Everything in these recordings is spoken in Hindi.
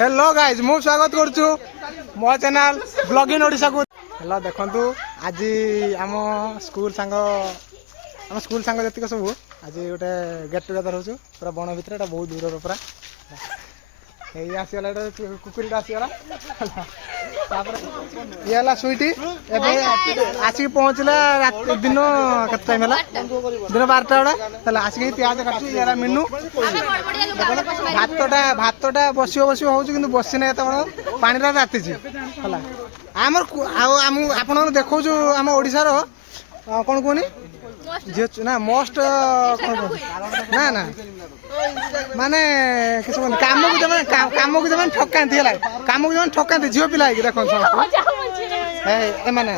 हेलो गाइज मु स्वागत करुछु मो चैनल ब्लॉगिंग ओडिशा को। हेलो देखंतु आज आम स्कूल सांग जतिक सब आज गोटे गेट टुगेदर होछु पूरा बण भितर एटा बहुत दूर पूरा एई आसीगला कुकुरीटा आसीगला ये हला स्वीटी एबे आसी पहुंचला दिन केते टाइम हला दिन 12टा हला आसी प्याज काटु यारा मिनू भातटा बसियो होछु किंतु बसि नै एत पानी रा राति छी हला हमर आपण देखौ छु हम ओडिसा रो कोन कोनी जे ना मोस्ट ना ना माने किछ काम को जमन ठकांती हला काम को जमन ठकांती जियो पिला देखो सब ए माने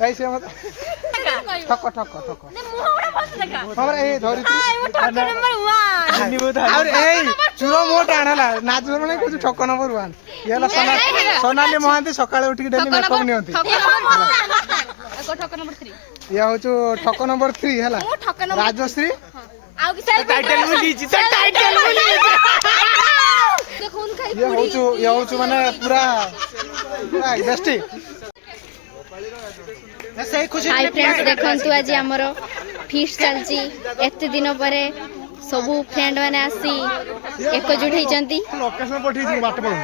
ऐसे मत ठक हमरा ए धरि नंबर 1 और ए चुरो मोट आनला नाच माने कुछ ठक नंबर 1 येला सोनाली मोहांती सकाळे उठी डेली मेकअप नियंती ठक नंबर 3 ये होचो ठक नंबर 3 हला राजश्री आउ कि टाइटल बोली छी टाइटल बोली देखोन खाई ये होचो माने पूरा बेस्टी हाय फ्रेंड्स देखंतु आज हमर फीस्ट चलची एते दिन परे सबु फ्रेंड माने आसी एकजुट होइचंती लोकेशन पठी छी बाट पर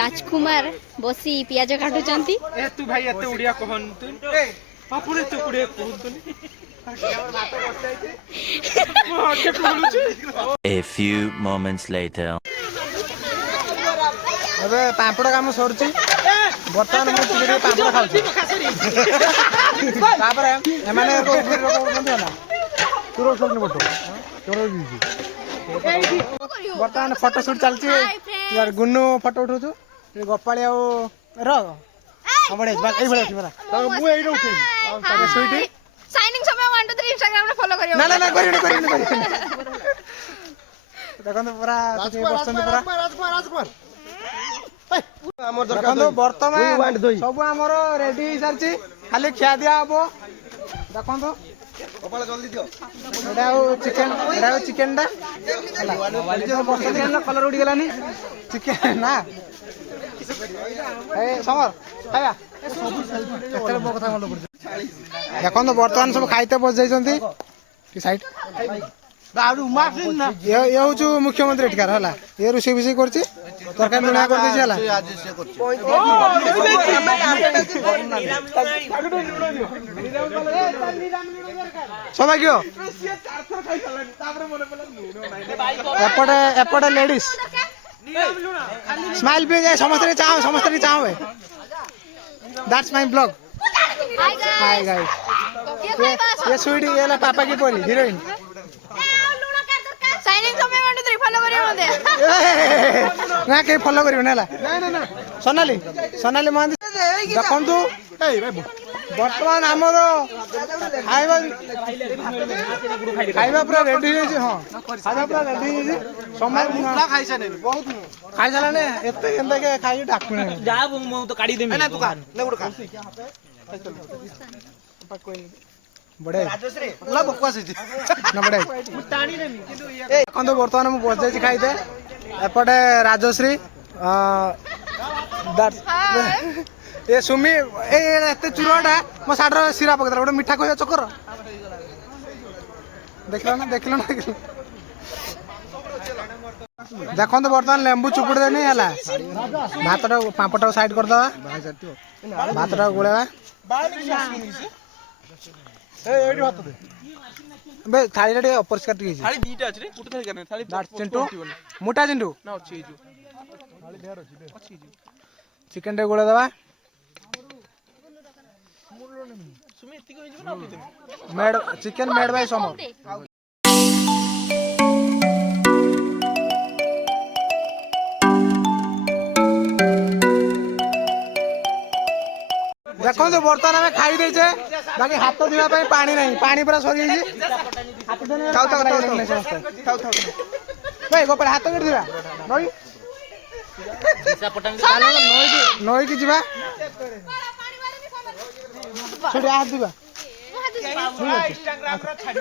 राजकुमार बसी पियाज काटुचंती ए तू भाई एते उड़िया कहन तू बापुरे तू उड़िया कहन A few moments later. अबे पापड़ काम सरची बर्तमान मु टिके पापड़ खाउछी तापर एमाने को फिर रोक होतंती हला तुरो सोनी बटो तोरो दीजी बर्तमान फोटो शूट चलची यार गुन्नू फोटो उठौछु गोपाली आ र हमरे ए बडे हमरा तो मु एइरो उठै स्वीटी साइनिंग समय 1 2 3 इंस्टाग्राम रे फॉलो करियो ना करियो देखन पूरा कुछ बसंती पूरा राजकुमार हमर दरकार वर्तमान सब हमर रेडी सरची खाली खिया दिया हबो देखन तो कपाल जल्दी दियो एडा चिकन डा मोबाइल कलर उडी गेलानी चिकन ना ए समर खाया केते बो कथा मन पड़ देखन तो वर्तमान सब खाइते बस जाइछंती की साइड दारू माफिन ना ये होचु मुख्यमंत्री ठिकार हला ये रुसी बिसी करची सरकार लुणा कर दिछि हला आज से करची सबै क्यों एपटे लेडीज स्माइल पे जाए समस्त चाहो that's my blog hi guys ये स्वीटी ये ला पापा की पोरी हीरोइन साइनिंग समय 1 2 3 फॉलो करियो मते ना के फॉलो करियो ना ना सोनाली मान देखंतु ए भाई वर्तमान हमरो खाइबा पूरा रेडी है जी हां खाइबा पूरा रेडी है जी समय मुला खाइसा नै बहुत खाइ जाला ने एते एंदा के खाइ डाकुने जा मु तो काडी देमी ना तू खा ले उड़ खा कोई बड़े राजश्री ला बकवास है ना बड़े टाणी देमी किंतु ए कंदो वर्तमान मु बस जाई खाइते एपटे राजश्री ये सुमी एते चुराटा मो साडर सिरा पकदला गोटे मिठा कहया चक्कर देखलो ना देखो तो वर्तमान लेंबू चुपुड़ देनी हला भातटा पापटा साइड कर दवा भातटा गोलेवा ए एडी भात दे बे थालीटा टे अपरिष्कार टिके थाली दीटा अछि रे गुटे थाली करने थाली चिंटू मोटा चिंटू ना अछि जो थाली ढेर अछि जो चिकन टे गोले दवा सुमी इति को हिजो ना made chicken made by summer देखो तो बर्तन में खाई देछे बाकी हाथ धोवा पे पानी नहीं पानी पूरा सरी छी हाथ धोने खाऊ भाई गोपर हाथ कर दिबा नई नई की जीवा छोड़ी हाथ दिबा इंस्टाग्राम रा छाडी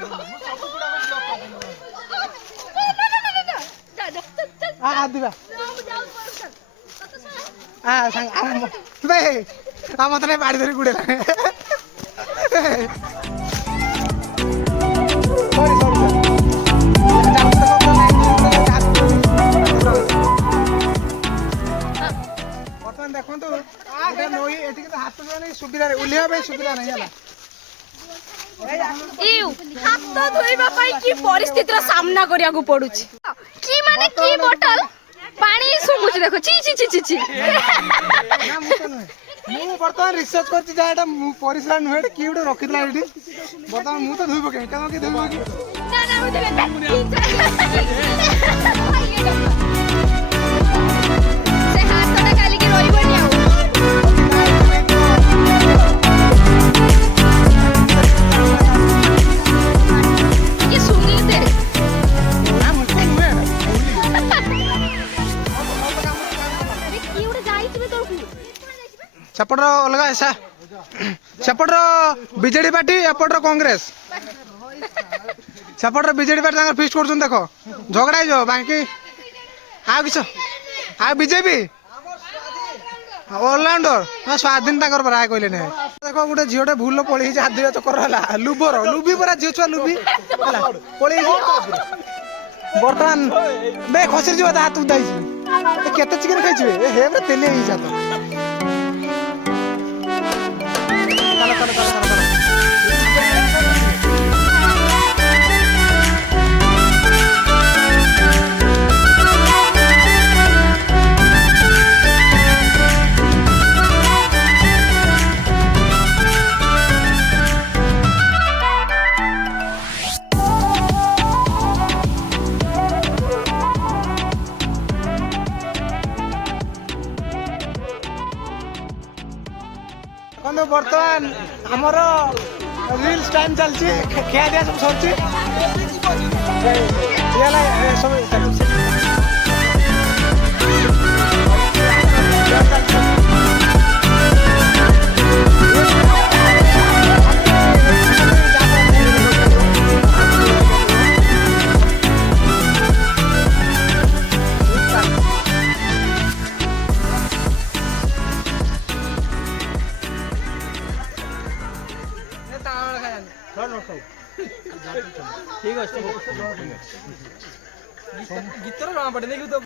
दिवा सांग बे मत नहीं बाड़ी धरी गुड़े बर्तमान देखो नई ये हाथ सुविधा ओह्लैवा सुविधा नहीं है हाथ धोइबा पई की परिस्थितिर सामना करिया को पडुछि की माने की बोतल पानी सुमुछ देखो ची ची ची ची ची ना मु बर्तमान रिसर्च करछि जा एटा परिसरा नुहे की उडे रखितला एठी बर्तमान मु तो धुइ पके केनो की धुइ पके ना ना मु देबे से हाथटा काली की रोइबनी आउ ये सुंगी दे ना मुझे नुहे की उडे जाईछबे तोरकु सेपटर अलग ऐसा सेपटर बीजेडी पार्टी एपटर कांग्रेस सेपटर बीजेडी पार्टी फिस्ट कर देख झगड़ा हो बाकी आ किस आ बीजेपी ऑलराउंडर हाँ स्वाधीन परा कहले ना देख गोटे झीटे भूल पड़ी हाथ दिवा चक्कर है लुबर लुबी परा झील छुआ लुबी पड़ी बर्तमान बे खसी जा हाथ उदाई केते चिकेन खाई हे तेली ही जाता बर्तमान आमर रील्स टाइम चलती खिया दिया सब सरची ठीक है गीतर जमा पड़े